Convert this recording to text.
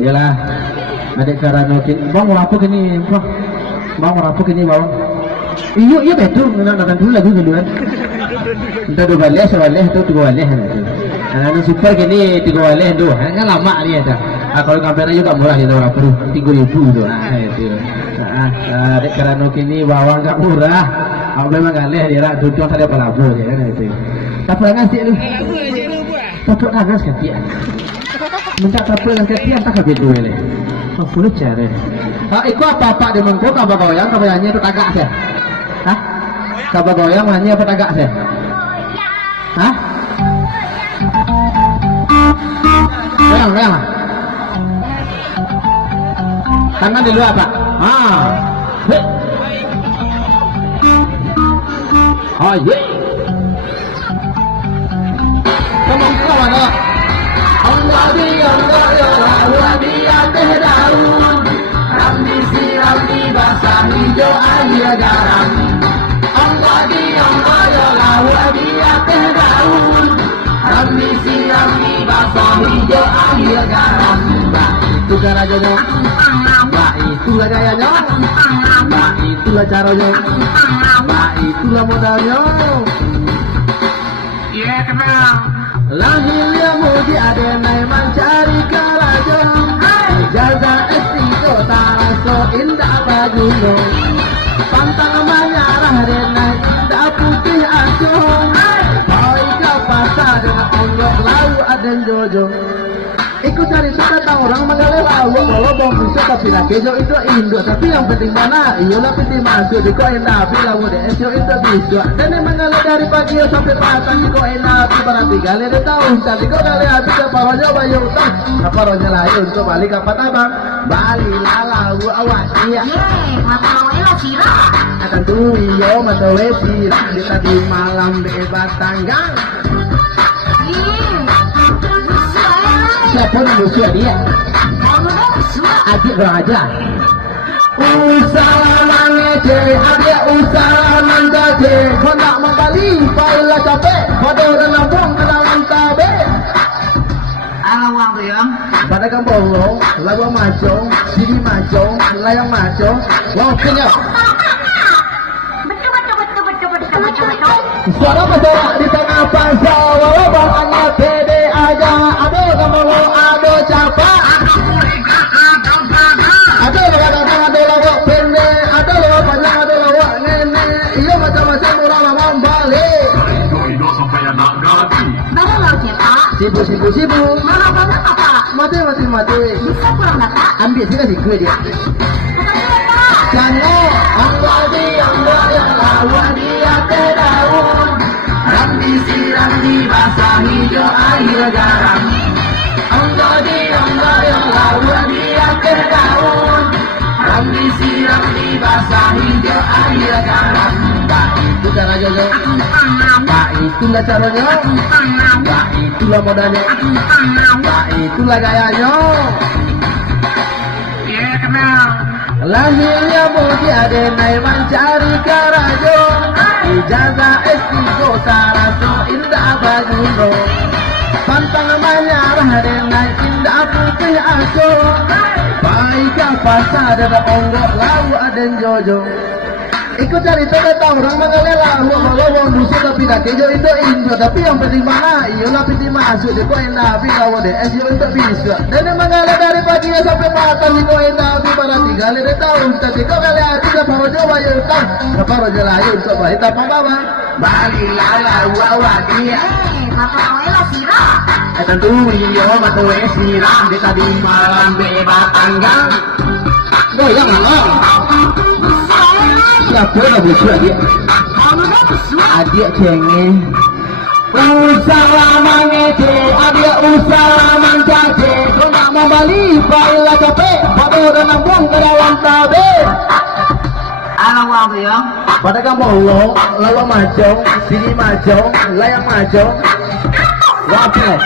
Iyalah, adik karanokin. Bang mau apa kini? Bang mau apa kini bang? Iya betul. Nonton dulu lagu duluan. Kita dua balik, sebalik itu tiga balik. Nah, super kini tiga balik tu. Kan lama ni ada. Kalau kamera juga murah itu berapa? 3.000 tu. Itu. Adik karanokin ni bawang tak murah. Aku memang galih dia lah. Tujuan saya pelabu je kan itu. Tak pernah ngasih tu. Tak pernah ngasih ketiak. Minta tapel yang ketiak tak habis dua ni. Oh, full cara. Ikut apa di mangkuk apa goyang? Goyangnya itu tagak saya. Hah? Apa goyang hanya apa tagak saya? Hah? Goyang. Tangan di luar pak. Oh ye. Kamu kawan tak? Allah ya Allah dia Daun. Rambi sirambi basah hijau air garam. Allah ya Allah dia Daun. Rambi sirambi basah hijau air garam. Itu caranya, itulah gayanya, itulah caranya, itulah modalnya. Iya kenal. Lahirnya muji adenai mencari kerajaan. Jaga estiko taraso indah baguno. Pantang menyarah denai indah putih ancung. Bawa ke pasar dengan onggok lalu aden jojo. Ikut cari tentang orang menggali lalu kalau bom bisa tapi nak kejo itu induk tapi yang penting mana iyalah penting masuk di kau enak bila mau desyo itu bisa dan yang menggali dari pagi sampai petang di kau enak berarti gali dia tahu tapi kau gali habis apa rojo bayu tak apa rojo lain untuk balik apa tabang balik lalu awak iya Mata awalnya sirah. akan tuh iyo mata wesi di tadi malam bebas tanggang siapa yang musuh dia? Adik beraja. Usaha mengece, adik usaha menjaje. Kau nak membalik, payah capek. Pada dalam buang ke dalam tabe. Awang tu yang. Pada kampung lo, lagu maco, sini maco, layang maco. Wah, kenyap. Betul. Suara bersorak di tengah pasar. Walaupun hanya pede aja. Aduh, kamu lo aduh capek. Ada lawak pendek, ada lawak panjang, ada lawak nenek. Iya macam-macam orang lawak balik. Hidup sampai anak gaji. Baru laut ya Pak. Sibuk. Mana banyak apa? Mati. Bisa pulang dah Pak. Ambil sih kasih gue dia. Bukan Pak. Jangan. Angkadi yang lawan dia daun. Rambi sirambi basah hijau air garam. Angkadi yang lawan dia daun. Rambi sirambi basah hijau air garam. Tak itu caranya. Tak itulah caranya. Tak itulah modalnya. Tak itulah gayanya. Iya kenal. Lahirnya muji adenai mencari karajo. Ijazah estiko taraso indah baguno. Pantang menyarah denai indah putih aso. Baik pasar ada onggok lalu aden jojo. Ikut cari tahu orang mengalela kalau dusun tapi nak kejo itu indo tapi yang penting mana iyalah penting masuk di kau enak bila wode esyo itu bisa dan yang mengalela dari pagi sampai malam di kau enak berarti gali dia tahu tapi kau gali hati dah baru coba ya utang baru jalan coba kita apa balik lala wawa dia Mata awalnya sirah. tentu iyo mata wesi ram di tadi malam bebas tanggang goyang lah siapa yang bersua dia? Adik cengeng. Usaha mengece, adik usaha mencace. Kau nak membalik, payah capek. Pada dalam buang ke dalam tabe. Awang tu yang. Pada kampung lo, lawa macong, sini macong, layang macong. Wapil.